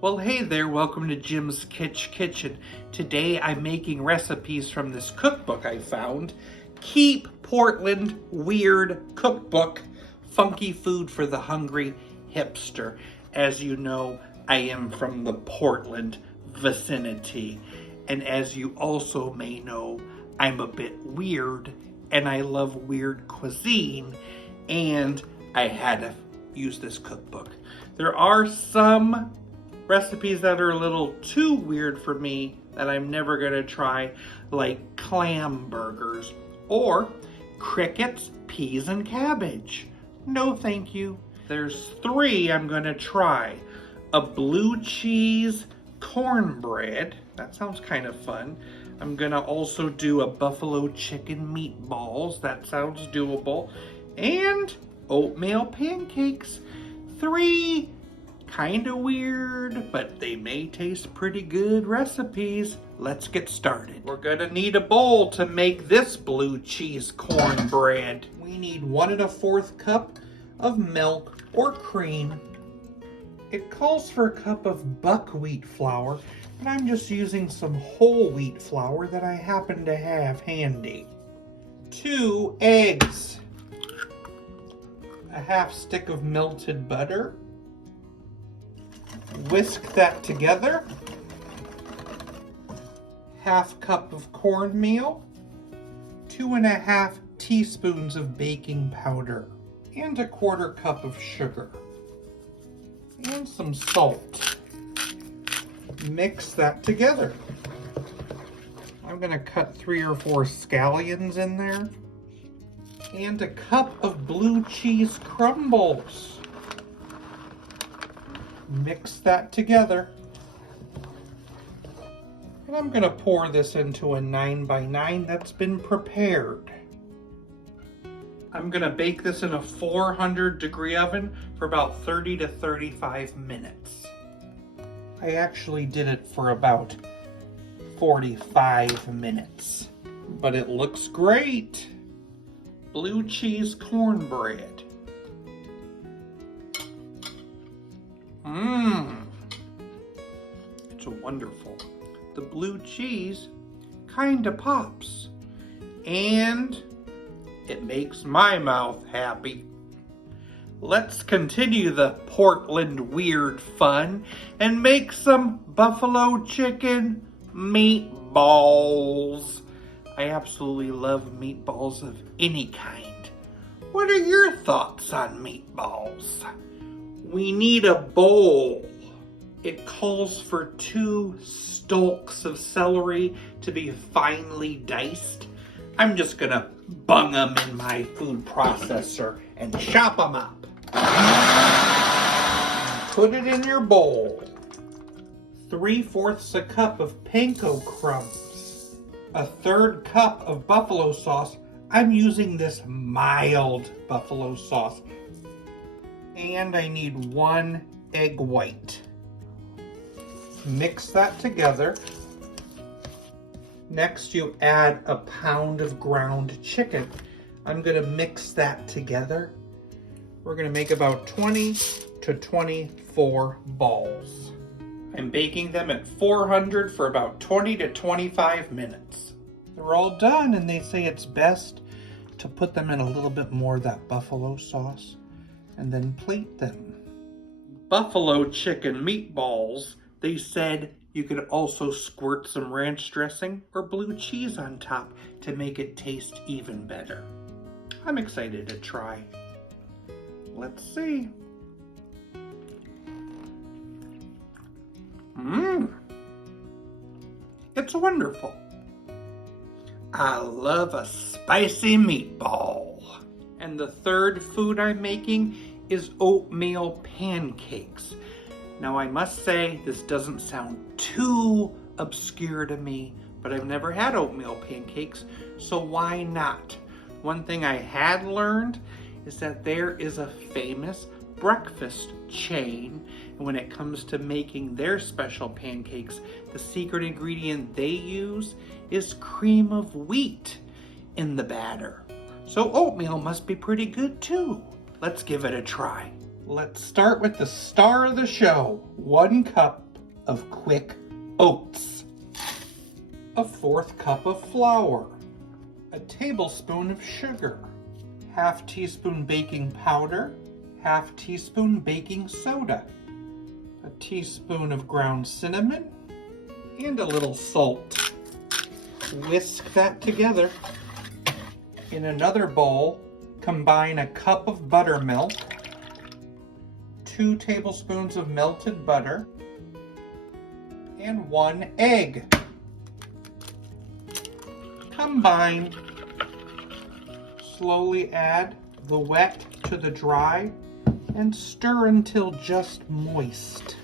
Well, hey there, welcome to Jim's Kitchen. Today I'm making recipes from this cookbook I found. Keep Portland Weird Cookbook, funky food for the hungry hipster. As you know, I am from the Portland vicinity. And as you also may know, I'm a bit weird and I love weird cuisine. And I had to use this cookbook. There are some recipes that are a little too weird for me that I'm never gonna try, like clam burgers or crickets, peas, and cabbage. No thank you. There's 3 I'm gonna try. A blue cheese cornbread. That sounds kind of fun. I'm gonna also do a buffalo chicken meatballs. That sounds doable. And oatmeal pancakes. 3 kind of weird, but they may taste pretty good recipes. Let's get started. We're gonna need a bowl to make this blue cheese cornbread. We need 1 1/4 cup of milk or cream. It calls for a cup of buckwheat flour, but I'm just using some whole wheat flour that I happen to have handy. 2 eggs, a 1/2 stick of melted butter. Whisk that together. 1/2 cup of cornmeal, 2 1/2 teaspoons of baking powder, and 1/4 cup of sugar, and some salt. Mix that together. I'm gonna cut 3 or 4 scallions in there, and a cup of blue cheese crumbles. Mix that together. And I'm gonna pour this into a 9x9 that's been prepared. I'm gonna bake this in a 400-degree oven for about 30 to 35 minutes. I actually did it for about 45 minutes, but it looks great. Blue cheese cornbread. It's wonderful. The blue cheese kinda pops, and it makes my mouth happy. Let's continue the Portland weird fun and make some buffalo chicken meatballs. I absolutely love meatballs of any kind. What are your thoughts on meatballs? We need a bowl. It calls for 2 stalks of celery to be finely diced. I'm just gonna bung them in my food processor and chop them up. Put it in your bowl. 3/4 a cup of panko crumbs. 1/3 cup of buffalo sauce. I'm using this mild buffalo sauce. And I need 1 egg white. Mix that together. Next, you add a pound of ground chicken. I'm gonna mix that together. We're gonna make about 20 to 24 balls. I'm baking them at 400 for about 20 to 25 minutes. They're all done, and they say it's best to put them in a little bit more of that buffalo sauce and then plate them. Buffalo chicken meatballs, they said you could also squirt some ranch dressing or blue cheese on top to make it taste even better. I'm excited to try. Let's see. It's wonderful. I love a spicy meatball. And the 3rd food I'm making is oatmeal pancakes. Now I must say this doesn't sound too obscure to me, but I've never had oatmeal pancakes, so why not? One thing I had learned is that there is a famous breakfast chain, and when it comes to making their special pancakes, the secret ingredient they use is cream of wheat in the batter. So oatmeal must be pretty good too. Let's give it a try. Let's start with the star of the show. 1 cup of quick oats, a 1/4 cup of flour, a tablespoon of sugar, 1/2 teaspoon baking powder, 1/2 teaspoon baking soda, a teaspoon of ground cinnamon, and a little salt. Whisk that together. In another bowl, combine a cup of buttermilk, 2 tablespoons of melted butter, and 1 egg. Combine. Slowly add the wet to the dry and stir until just moist.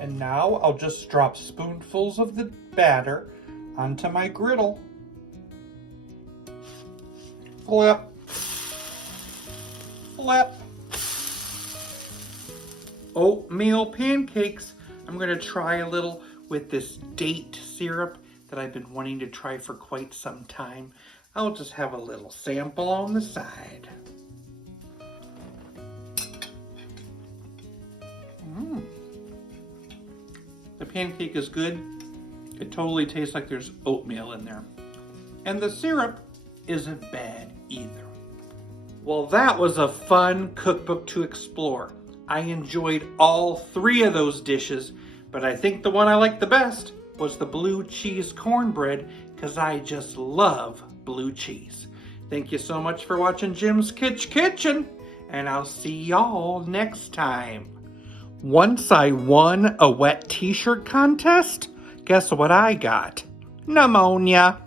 And now I'll just drop spoonfuls of the batter onto my griddle. Flip, flip. Oatmeal pancakes. I'm going to try a little with this date syrup that I've been wanting to try for quite some time. I'll just have a little sample on the side. The pancake is good. It totally tastes like there's oatmeal in there. And the syrup isn't bad either. Well, that was a fun cookbook to explore. I enjoyed all 3 of those dishes, but I think the one I liked the best was the blue cheese cornbread because I just love blue cheese. Thank you so much for watching Jim's Kitchen, and I'll see y'all next time. Once I won a wet t-shirt contest, guess what I got? Pneumonia.